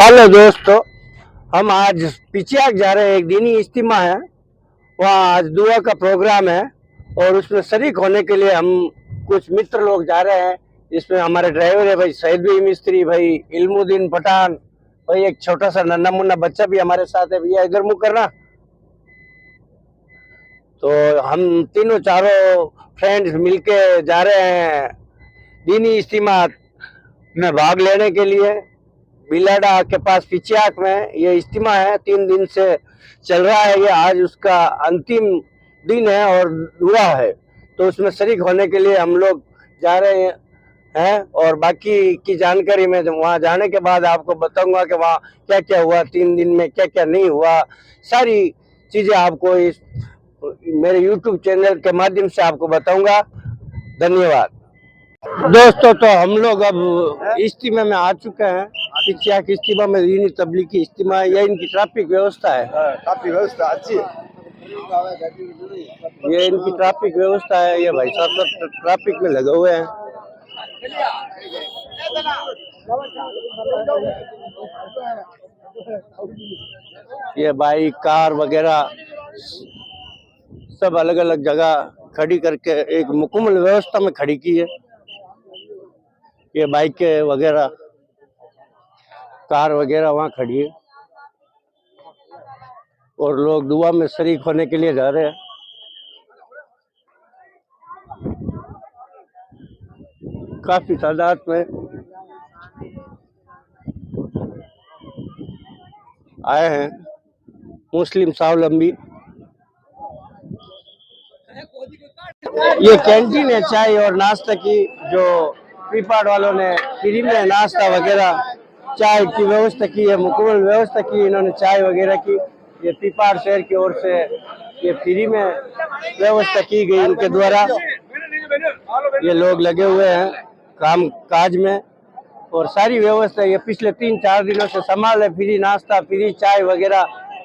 Hello दोस्तों, हम आज पिचियाक जा रहे हैं। एक दीनी इज्तिमा है, वहाँ आज दुआ का प्रोग्राम है और उसमें शरीक होने के लिए हम कुछ मित्र लोग जा रहे हैं। इसमें हमारे ड्राइवर है भाई सईद भाई मिस्त्री, भाई इल्मुद्दीन पठान, भाई एक छोटा सा नन्ना मुन्ना बच्चा भी हमारे साथ है। भैया इधर मुँह करना। तो हम तीनों चारों फ्रेंड्स मिलके जा रहे हैं दीनी इज्तिमा में भाग लेने के लिए। बिलाडा के पास पिचियाक में ये इज्तिमा है, 3 दिन से चल रहा है। ये आज उसका अंतिम दिन है और दुआ है, तो उसमें शरीक होने के लिए हम लोग जा रहे हैं। और बाकी की जानकारी मैं वहाँ जाने के बाद आपको बताऊंगा कि वहाँ क्या क्या हुआ, 3 दिन में क्या क्या नहीं हुआ। सारी चीज़ें आपको इस मेरे यूट्यूब चैनल के माध्यम से आपको बताऊंगा। धन्यवाद दोस्तों। तो हम लोग अब इज्तिमा में आ चुके हैं। पिचियाक इज्तिमा में दीनी तबलीगी इज्तिमा है। यह इनकी ट्रैफिक व्यवस्था है। काफी व्यवस्था अच्छी है। ये इनकी ट्रैफिक व्यवस्था है। ये भाई साहब सब ट्रैफिक में लगे हुए हैं। ये बाइक कार वगैरह सब अलग अलग जगह खड़ी करके एक मुकम्मल व्यवस्था में खड़ी की है। ये बाइक वगैरह कार वगैरह वहाँ खड़ी है और लोग दुआ में शरीक होने के लिए जा रहे हैं। काफी तादाद में आए हैं मुस्लिम स्वावलंबी। ये कैंटीन है चाय और नाश्ता की, जो पीपाड़ वालों ने फ्री में नाश्ता वगैरह चाय की व्यवस्था की है, मुकम्मल व्यवस्था की इन्होंने चाय वगैरह की। ये पीपाड़ शहर की ओर से ये फ्री में व्यवस्था की गई इनके द्वारा। ये लोग लगे हुए हैं काम काज में और सारी व्यवस्था ये पिछले 3-4 दिनों से संभाल है। फ्री नाश्ता फ्री चाय वगैरह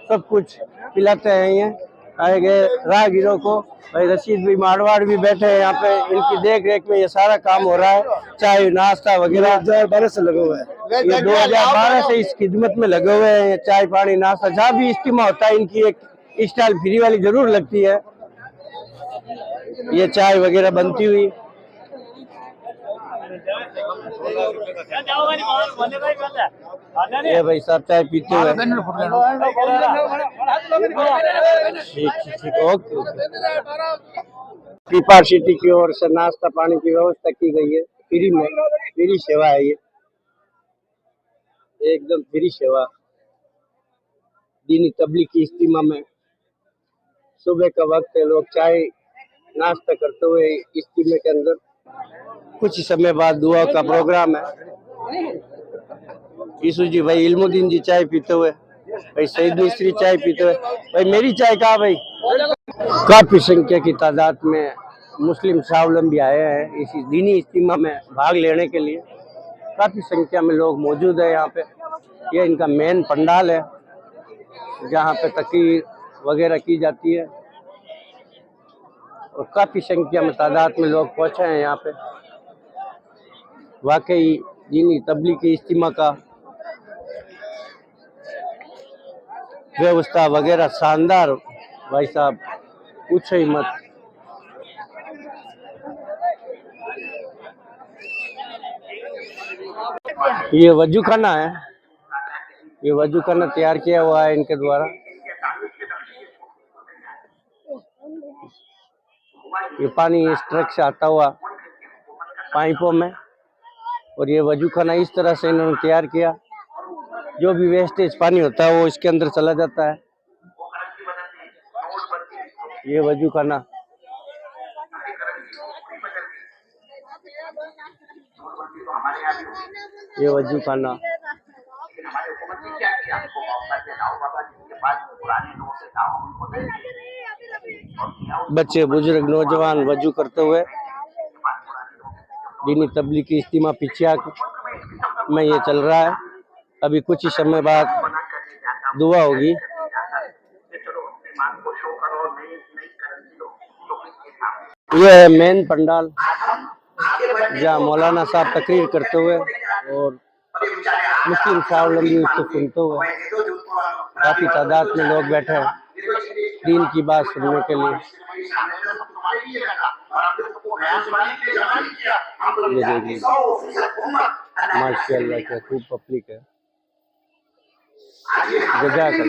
सब कुछ पिलाते हैं। ये आए गए राहगीरों को। भाई रशीद भी मारवाड़ भी बैठे हैं यहाँ पे, इनकी देख रेख में ये सारा काम हो रहा है। चाय नाश्ता वगैरह 2012 से लगे हुए हैं। ये 2012 से इस खिदमत में लगे हुए हैं। चाय पानी नाश्ता जहाँ भी इज्तिमा होता है इनकी एक स्टाइल फ्री वाली जरूर लगती है। ये चाय वगैरह बनती हुई ये भाई साहब चाय पीते हुए। ठीक ओके। पीपाड़ सिटी की ओर से नाश्ता पानी की व्यवस्था की गई है। फ्री में फ्री सेवा है ये, एकदम फ्री सेवा। दीनी तबलीगी इज्तिमा में सुबह का वक्त है, लोग चाय नाश्ता करते हुए इज्तिमे के अंदर कुछ ही समय बाद दुआ का प्रोग्राम है। यीशु जी भाई इल्मुद्दीन जी चाय पीते हुए, भाई सईद मिस्त्री चाय पीते हुए। भाई मेरी चाय कहाँ भाई? काफी संख्या की तादाद में मुस्लिम स्वावलंबी आए हैं इसी दीनी इज्तिमा में भाग लेने के लिए। काफी संख्या में लोग मौजूद है यहाँ पे। ये इनका मेन पंडाल है जहाँ पे तकरीर वगैरह की जाती है और काफी संख्या में तादाद में लोग पहुंचे हैं यहाँ पे। वाकई दीनी तबलीगी इज्तिमा का व्यवस्था वगैरह शानदार भाई साहब, पूछो ही मत। ये वजू खाना है, ये वजू खाना तैयार किया हुआ है इनके द्वारा। ये पानी इस ट्रक से आता हुआ पाइपों में और ये वजू खाना इस तरह से इन्होंने तैयार किया। जो भी वेस्टेज पानी होता है वो इसके अंदर चला जाता है। ये वजू खाना ये वजू खाना बच्चे बुजुर्ग नौजवान वजू करते हुए दीनी तबलीगी इज्तिमा पिचियाक में ये चल रहा है। अभी कुछ ही समय बाद दुआ होगी। ये है मेन पंडाल जहाँ मौलाना साहब तकरीर करते हुए और मुस्लिम स्वावलंबी उसको सुनते हुए काफी तादाद में लोग बैठे हैं दीन की बात सुनने के लिए। ये देखिए माशाल्लाह क्या खूब पब्लिक है, जगह का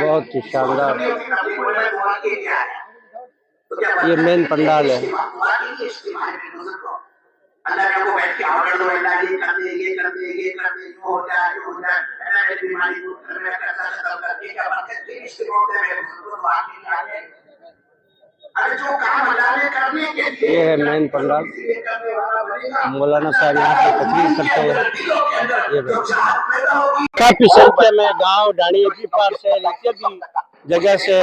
बहुत ही शानदार। ये मेन पंडाल है। अल्लाह ने वो बैठ के ऑर्डर दो, अल्लाह ये कर दे, ये कर दे, ये कर दे, जो हो जाए, जो हो जाए, अल्लाह ने बीमारी दूर कर दे, कैसा खत्म कर दे, क्या बरकत दे, इसके बोलते हैं मेरे बुजुर्गों बाकी नहीं आए। अरे जो काम अल्लाह ने करने के लिए, ये है मेन पंडाल। मौलाना साहब यहाँ पे तकरीर करते हैं। ये काफी संख्या में गांव ढाणी की पार से इत्यादि जगह से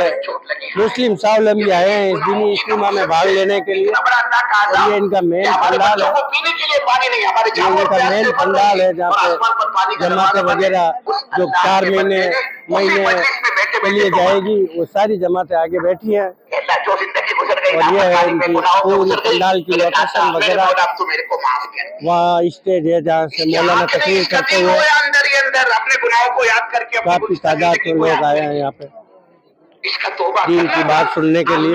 मुस्लिम स्वावलंबी आए हैं इस दीनी इज्तिमा में भाग लेने के लिए। और ये इनका मेन पंडाल है, ये इनका मेन पंडाल है जहाँ पे जमातें वगैरह जो 4 महीने के लिए जाएगी वो सारी जमातें आगे बैठी हैं। और ये है इनकी पूरी पंडाल की लोकेशन वगैरह। वहाँ स्टेज है जहाँ से मौलाना तकरीर करते हुए काफी तादाद में लोग आए हैं यहाँ पे दीन की बात सुनने के लिए।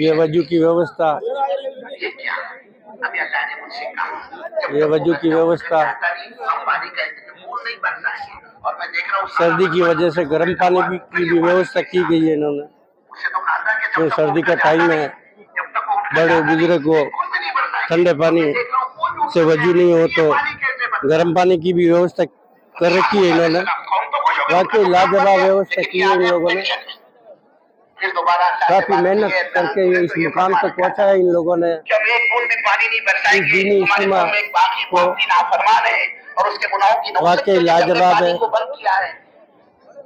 ये वजू की व्यवस्था, ये वजू की व्यवस्था सर्दी की वजह से गर्म पानी की भी व्यवस्था की गई है इन्होंने। तो सर्दी का टाइम है, बड़े बुजुर्ग को ठंडे पानी से वजू नहीं हो तो गर्म पानी की भी व्यवस्था कर रखी है इन्होंने। वाकई लाजवाब व्यवस्था की है इन लोगों ने, काफी मेहनत करके ये इस मुकाम तक पहुंचा है इन लोगों ने। इस दीनी इज्तिमा को वाकई लाजवाब है।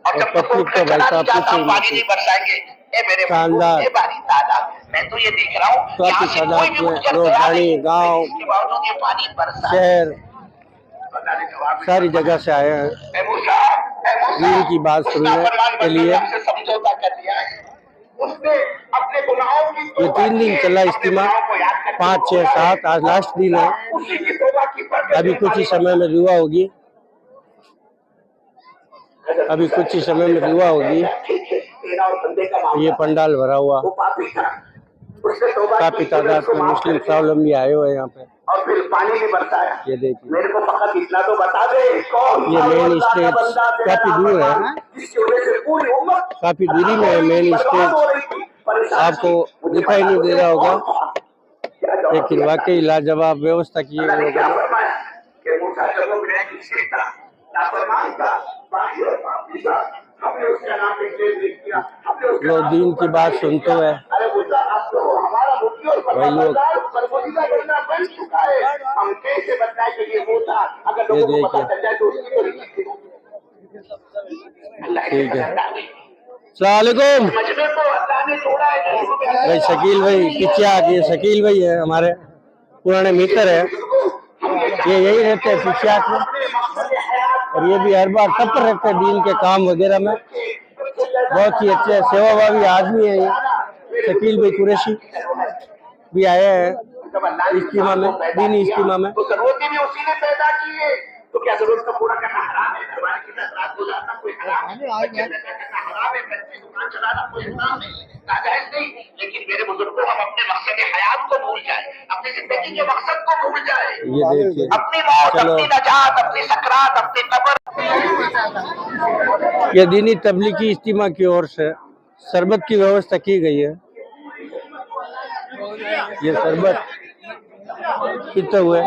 और पब्लिक तो भाई साहब शानदार, मैं तो ये देख रहा हूँ काफी तादाद में लोग गाँव शहर सारी जगह से आए हैं दीन की बात सुनने के लिए। ये 3 दिन चला इज्तिमा, 5, 6, 7, आज लास्ट दिन है। अभी कुछ ही समय में दुआ होगी, अभी कुछ ही समय में दुआ होगी। ये पंडाल भरा हुआ, काफी तादाद में मुस्लिम स्वावलंबी आए हुए हैं यहाँ पे। और फिर पानी भी बरसाया। ये देखिए मेरे को फकत इतना तो बता दे कौन ये मेन स्टेज काफी दूर है, काफी दूरी में है मेन स्टेज, आपको दिखाई नहीं दे रहा होगा, लेकिन वाकई लाजवाब व्यवस्था की है लोगों ने। लोग दीन की बात सुनते हुए वही लोग। ये देखिए ठीक है। सलामुअलैकुम भाई शकील भाई पीछे आ गए। शकील भाई है हमारे पुराने मित्र है, ये यही रहते हैं पिछात में और ये भी हर बार तत्पर रहते हैं दीन के काम वगैरह में। बहुत ही अच्छे सेवाभावी आदमी है ये शकील भाई कुरैशी, भी आए हैं इज्तिमा में, दीनी इज्तिमा में। तो जरूरत भी उसी ने पैदा की है, तो क्या जरूरत का पूरा करना हराम है? हमारे के साथ रात गुजारना कोई हराम है? हराम है, दुकान चलाना कोई हराम नहीं, नाजायज नहीं। लेकिन मेरे बुजुर्गों हम अपने मकसद हयात को भूल जाए, अपनी जिंदगी के मकसद को भूल जाए। ये देखिए अपनी मौत, अपनी नजात, अपनी सकरात, अपनी कब्र। ये दीनी तबलीगी इज्तिमा की ओर से शरबत की व्यवस्था की गई है। ये शरबत पीते हुए,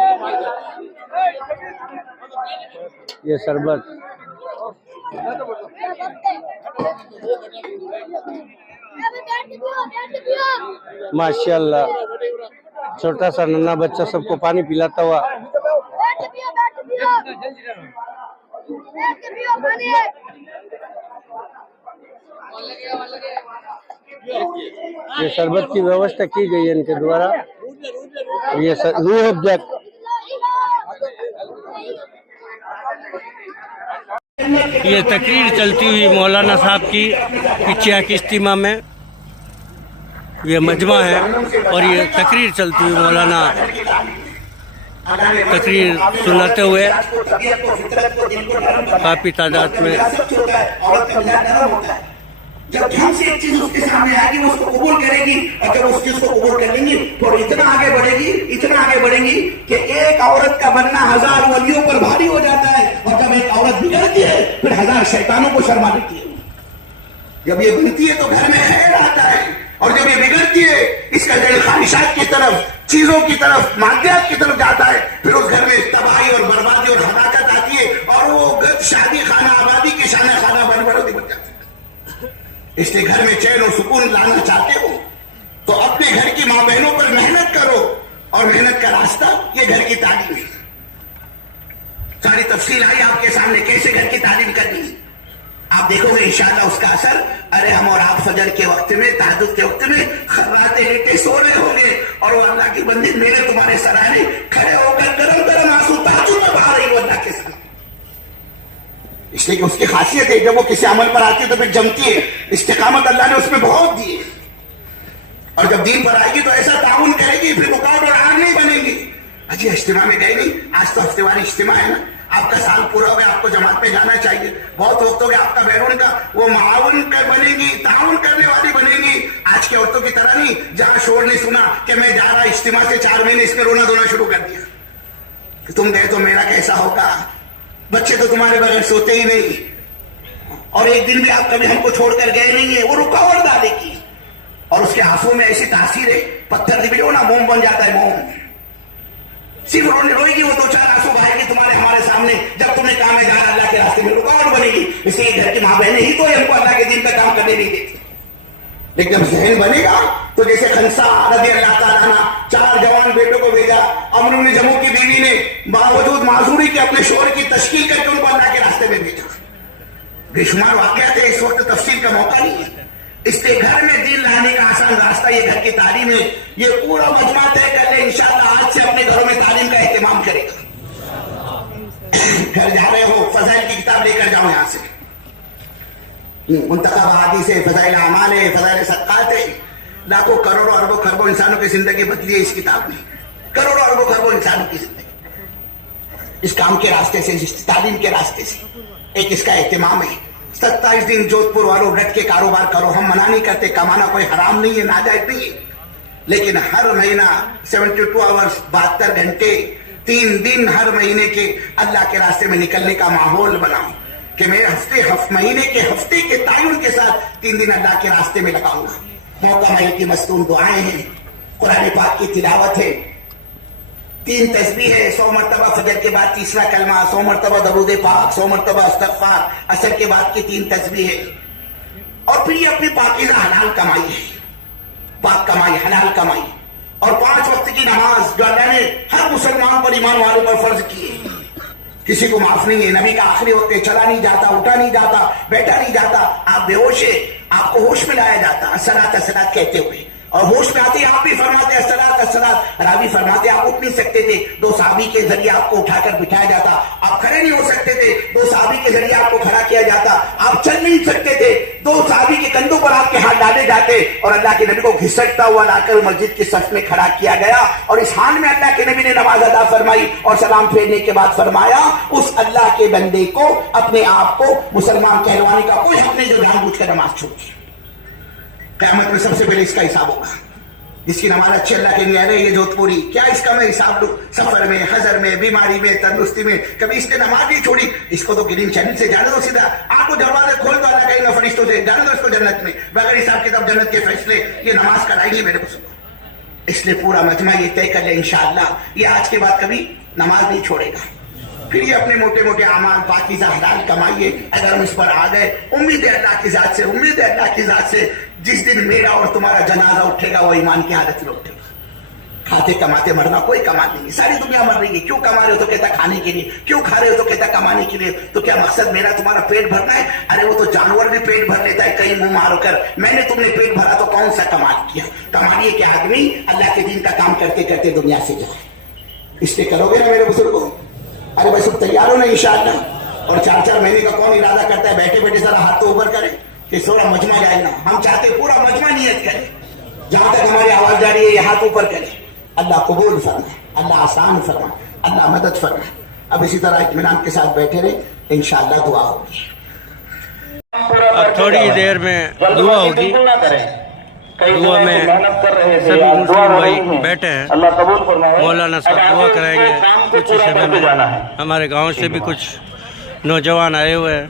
ये शरबत माशाल्लाह छोटा सा नन्हा बच्चा सबको पानी पिलाता हुआ। ये शरबत की व्यवस्था की गई है इनके द्वारा। ये रूह अफ़ज़ा ये तकरीर चलती हुई मौलाना साहब की पिछिया की इज्तिमा में, ये मजमा है और ये तकरीर चलती हुई मौलाना तकरीर सुनाते हुए काफ़ी तादाद में। जब ध्यान से एक चीज उसके सामने आएगी वो उसको कबूल करेगी, और जब उस चीज को कबूल कर लेंगी तो इतना आगे बढ़ेगी, इतना आगे बढ़ेंगी कि एक औरत का बनना 1000 वलियों पर भारी हो जाता है, और जब एक औरत बिगड़ती है फिर 1000 शैतानों को शर्मा देती है। जब ये बनती है तो घर में खैर आता है, और जब ये बिगड़ती है इसका दिल ख्वाहिशात की तरफ, चीजों की तरफ, मादियात की तरफ जाता है, फिर उस घर में तबाही और बर्बादी और हलाकत आती है, और वो शादी खाना आबादी के शाना खाना बर्बादी बन जाता है। इसलिए घर में चैन और सुकून लाना चाहते हो तो अपने घर की मां बहनों पर मेहनत करो, और मेहनत का रास्ता ये घर की तालीम है। सारी तफसील आई आपके सामने कैसे घर की तालीम करनी है, आप देखोगे इंशाअल्लाह उसका असर। अरे हम और आप फजर के वक्त में, तहज्जुद के वक्त में खर्राते लेटे सो रहे होंगे, और वो अल्लाह की बंदी मेरे तुम्हारे सराहने खड़े होकर गरम गरम आंसू तहज्जुद में बहा रही हो अल्लाह के सामने। इसलिए कि उसकी खासियत है जब वो किसी अमल पर आती है तो फिर जमती है। इस्तिकामत अल्लाह ने उसमें बहुत दी है, और जब दीन पर आएगी तो ऐसा ताउन करेगी फिर रुकावट और आग नहीं बनेगी। अच्छा इज्तिमा में गए नहीं, आज तो हफ्तेवारी इज्तिमा है ना, आपका साल पूरा हो गया, आपको जमात में जाना चाहिए। बहुत वक्त हो गया आपका बैरून का, वो माउन कर बनेगी, ताउन करने वाली बनेगी। आज के औरतों की तरह नहीं जहां शोर नहीं सुना कि मैं जा रहा इज्तिमा से 4 महीने इसमें रोना धोना शुरू कर दिया कि तुम गए तो मेरा कैसा होगा, बच्चे तो तुम्हारे बगैर सोते ही नहीं, और एक दिन भी आप कभी हमको छोड़कर गए नहीं है। वो रुकावट डालेगी, और उसके आंसू में ऐसी तासीर है, पत्थर दिखो ना मोम बन जाता है, मोम सिर्फ रोएगी वो 2-4 आंसू बहाएगी तुम्हारे हमारे सामने, जब तुम्हें काम है जाना अल्लाह के रास्ते में रुकावट बनेगी। इसलिए घर की मां बहनें ही तो हमको अल्लाह के दिन का काम करने नहीं देती। लेकिन जब जहन बनेगा तो जैसे खंसा रज़ी अल्लाह ताला अन्हा 4 जवान बेटों को भेजा, अमर इब्न जमू की बीवी ने बावजूद माजूरी के अपने शोहर की तशकील करके उनको अल्लाह के रास्ते में भेजा। बेशुमार वाक़यात है, इस वक्त तफसील का मौका नहीं है। इसलिए घर में दीन लाने का आसान रास्ता ये घर की तालीम है। ये पूरा मजमा तय कर ले इंशाअल्लाह आज से अपने घरों में तालीम का एहतमाम करेगा। घर जा रहे हो फज़ाइल की किताब लेकर जाओ यहाँ से, मुंतखब हदीस है, फज़ाइल अमाल है, फज़ाइल सदक़ात है। लाखों करोड़ों अरबों खरबों इंसानों की जिंदगी बदली है इस किताब में, करोड़ों अरबों खरबों इंसानों की जिंदगी इस काम के रास्ते से, इस तालीम के रास्ते से। एक इसका एहतमाम है। 27 दिन जोधपुर वालों डट के कारोबार करो, हम मना नहीं करते, कमाना कोई हराम नहीं है, नाजायज नहीं है, लेकिन हर महीना 72 आवर्स 72 घंटे 3 दिन हर महीने के अल्लाह के रास्ते में निकलने का माहौल बनाओ कि मैं महीने के हफ्ते के तायुन के साथ 3 दिन अल्लाह के रास्ते में लगाऊंगा। मौका मई की मस्तून दुआएं हैं, कुरान पाक की तिलावत है, 3 तस्बीह है, 100 मरतबा फजर के बाद तीसरा कलमा, 100 मरतबा दरूद पाक, 100 मरतबा इस्तग़फ़ार, असर के बाद की 3 तस्बीह है। और फिर ये अपनी पाकीज़ा हलाल कमाई है, पाक कमाई, हलाल कमाई, और 5 वक्त की नमाज जो अल्लाह ने हर मुसलमान पर, ईमान वालों पर फर्ज की है, किसी को माफ नहीं है। नबी का आखिरी वक्त है, चला नहीं जाता, उठा नहीं जाता, बैठा नहीं जाता, आप बेहोश है, आपको होश में लाया जाता अस्सलात अस्सलात कहते हुए, और होश में आते आप भी फरमाते अस्सलात अस्सलात, रावी फरमाते आप उठ नहीं सकते थे, 2 सहाबी के जरिए आपको उठाकर बिठाया जाता, आप खड़े नहीं हो सकते थे, 2 सहाबी के जरिए आपको खड़ा किया जाता, आप चल नहीं सकते थे, 2 सहाबी के कंधों पर आपके हाथ डाले जाते, और अल्लाह के नबी को घिसटता हुआ लाकर मस्जिद की सफ में खड़ा किया गया, और इस हाल में अल्लाह के नबी ने नमाज अदा फरमाई, और सलाम फेरने के बाद फरमाया उस अल्लाह के बंदे को, अपने आप को मुसलमान कहलवाने का कोई हक नहीं जो जानबूझकर नमाज छोड़ी। क़यामत में सबसे पहले इसका हिसाब होगा, जिसकी नमाज अच्छी अल्लाह के लिए आ रही है जोधपुरी, क्या इसका मैं हिसाब लूं? सफर में, हजर में, बीमारी में, तंदुरुस्ती में, कभी इसने नमाज नहीं छोड़ी, इसको तो गिरीन चैनल से जाने दो, सीधा आपको दरवाजे खोल दो अल्लाह कहेगा फरिश्तों से, जाने दो इसको जन्नत में, बगैर हिसाब किताब जन्नत के फैसले, ये नमाज कराएगी मेरे को सुनो। इसलिए पूरा मजमा ये तय कर ले इंशाअल्लाह, ये आज के बाद कभी नमाज नहीं छोड़ेगा। फिर ये अपने मोटे मोटे अमाल पाकीज़ा हलाल कमाइए। अगर हम इस पर आ गए, उम्मीद है अल्लाह की जात से, उम्मीद है अल्लाह की जात से, जिस दिन मेरा और तुम्हारा जनाजा उठेगा वो ईमान की हालत में उठेगा। खाते कमाते मरना कोई कमाल नहीं है, सारी दुनिया मर रही है, क्यों कमा रहे हो तो कहता खाने के लिए, क्यों खा रहे हो तो कहता कमाने के लिए, तो क्या मकसद मेरा तुम्हारा पेट भरना है? अरे वो तो जानवर भी पेट भर लेता है कहीं मुंह मार कर, मैंने तुमने पेट भरा तो कौन सा कमाल किया? कमालिए कि आदमी अल्लाह के दिन का काम करते करते दुनिया से जाए। इसलिए करोगे ना मेरे बुजुर्गों? अरे भाई सब तैयार हो ना इंशाअल्लाह? और 4-4 महीने का कौन इरादा करता है बैठे बैठे सारा हाथ तो ऊपर करे कि थोड़ा मजमा जाएगा। हम चाहते पूरा मजमा नियत करे, जहां तक हमारी आवाज जा रही है ये हाथ ऊपर करे। अल्लाह कबूल फरमाए, अल्लाह आसान फरमाए, अल्लाह मदद फरमाए। अब इसी तरह इत्मीनान के साथ बैठे रहे, इंशाअल्लाह दुआ होगी। अब थोड़ी देर में दुआ होगी। दुआ में सभी मुस्लिम भाई बैठे हैं, मौलाना साहब दुआ कराएंगे। कुछ ही समय में हमारे गांव से भी कुछ नौजवान आए हुए हैं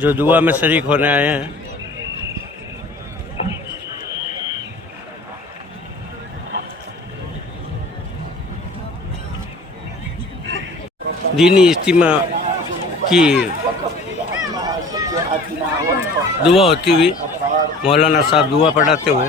जो दुआ में शरीक होने आए हैं। दीनी इज्तिमा की दुआ होती हुई मौलाना साहब दुआ पढ़ाते हुए।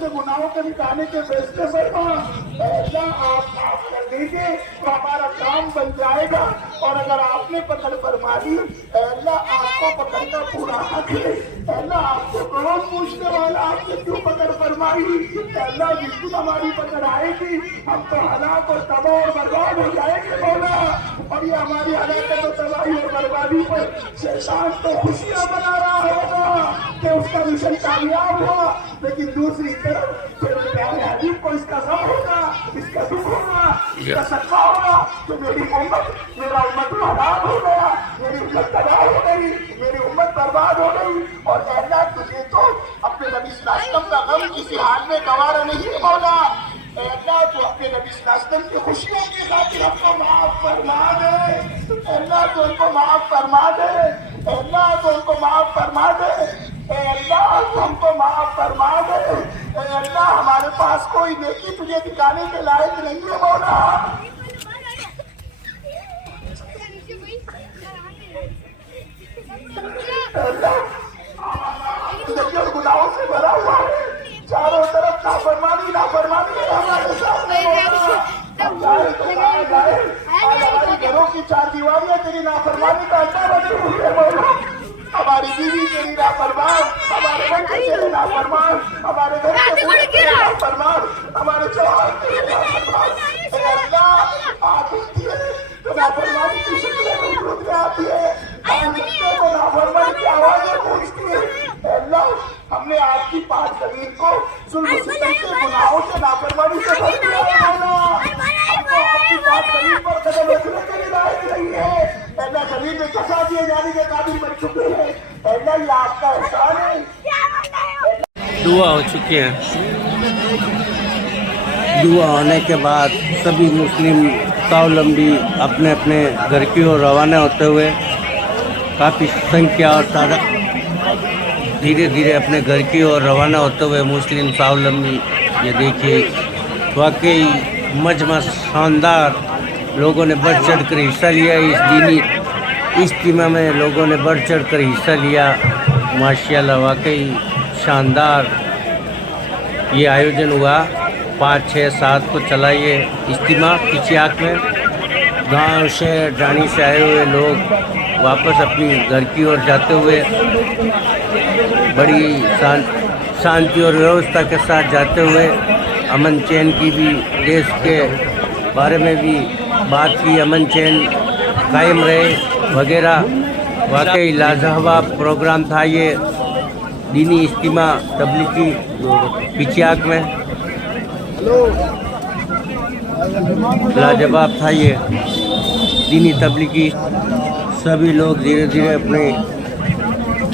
से गुनाहों के मिटाने के फैसले फरमा अल्लाह आप माफ कर दीजिए तो हमारा काम बन जाएगा। और अगर आपने पकड़ फरमा दी अल्लाह आपको पकड़ का पूरा हक है। अल्लाह आपको कौन पूछने वाला आपने क्यों पकड़ फरमाई। अल्लाह जिस दिन हमारी पकड़ आएगी हम तो हलाक और तबाह और बर्बाद हो जाएंगे मौला। और ये हमारी हलाकत और तबाही और बर्बादी पर शैतान तो खुशियां मना रहा होगा कि उसका मिशन कामयाब हुआ, लेकिन दूसरी तरफ प्यारे हबीब को इसका गम होगा, इसका दुख होगा, इसका सदका होगा तो मेरी उम्मत मेरा उम्मत बर्बाद हो गया, मेरी उम्मत तबाह हो गई, मेरी उम्मत बर्बाद हो गई। और अल्लाह तुझे तो अपने नबी सल्लल्लाहु का गम किसी हाल में गवारा नहीं मौला। अल्लाह तो अपने नबी सल्लल्लाहु की खुशियों की खातिर हमको माफ फरमा दे। अल्लाह तो उनको माफ फरमा दे। अल्लाह तो उनको माफ फरमा दे। अल्लाह हमको माफ फरमा दे। अल्लाह हमारे पास कोई नेकी तुझे दिखाने के लायक नहीं है मौला। देखिए गुनाहों से भरा हुआ है, चारों तरफ नाफरमानी नाफरमानी है हमारे सामने। हमारी घरों की चार दीवारियां तेरी नाफरमानी का अड्डा बनी हुई है मौला। हमारी बीवी तेरी नाफरमान, हमारे बच्चे तेरे नाफरमान, हमारे घर के बूढ़े तेरे नाफरमान, हमारे चौहान तेरे नाफरमान। अल्लाह आती है तो नाफरमानी की शक्ल में दूध आती है, को नाफरमान की आवाजें गूंजती है। अल्लाह हमने आपकी पाक ज़मीन को जुल्म सितम के गुनाहों से नाफरमानी से भर दिया है मौला। हमको आपकी पाक ज़मीन पर कदम रखने के लिए लायक नहीं है। अल्लाह ज़मीन में कसा दिए जाने के काबिल बन चुके हैं। अल्लाह ये आपका एहसान है। दुआ हो चुकी है। दुआ होने के बाद सभी मुस्लिम स्वावलंबी अपने अपने घर की ओर रवाना होते हुए काफ़ी संख्या और तादाद धीरे धीरे अपने घर की ओर रवाना होते हुए मुस्लिम स्वावलंबी, ये देखिए वाकई मजमा शानदार, लोगों ने बढ़ चढ़ कर हिस्सा लिया। इस दीनी इज्तिमा में लोगों ने बढ़ चढ़ कर हिस्सा लिया। माशाल्लाह वाकई शानदार ये आयोजन हुआ। 5, 6, 7 को चला ये इज्तिमा पिचियाक में। गांव से डाणी से आए हुए लोग वापस अपनी घर की ओर जाते हुए बड़ी शांति और व्यवस्था के साथ जाते हुए अमन चैन की भी देश के बारे में भी बात की, अमन चैन कायम रहे वगैरह। वाकई लाजवाब प्रोग्राम था ये दीनी इज्तिमा तबलीगी पिचियाक में। लाजवाब था ये दीनी तबलीगी। सभी लोग धीरे धीरे अपने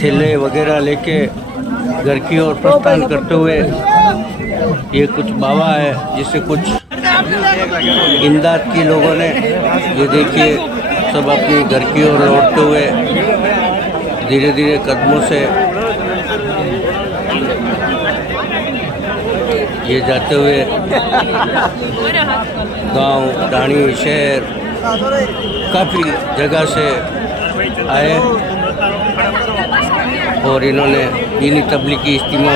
ठेले वगैरह लेके घर की ओर प्रस्थान करते हुए, ये कुछ बाबा है जिससे कुछ इमदाद की लोगों ने, ये देखिए सब अपनी घर की ओर लौटते हुए धीरे धीरे कदमों से ये जाते हुए गांव, डाणी, शहर काफ़ी जगह से आए और इन्होंने दीनी तबलीगी इज्तिमा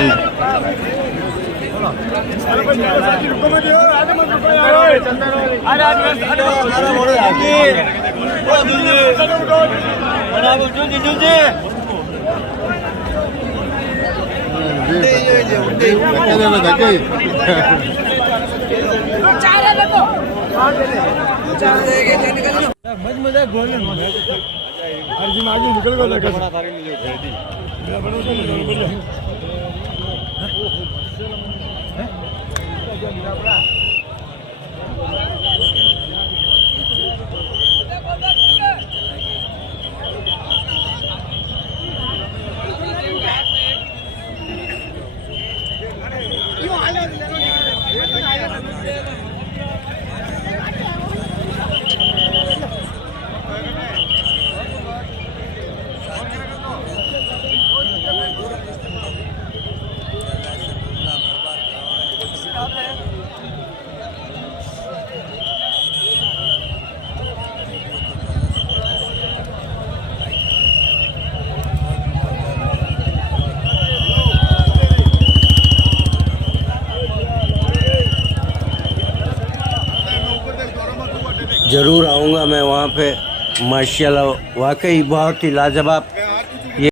ज़रूर आऊँगा मैं वहाँ पे। माशाल्लाह वाकई बहुत ही लाजवाब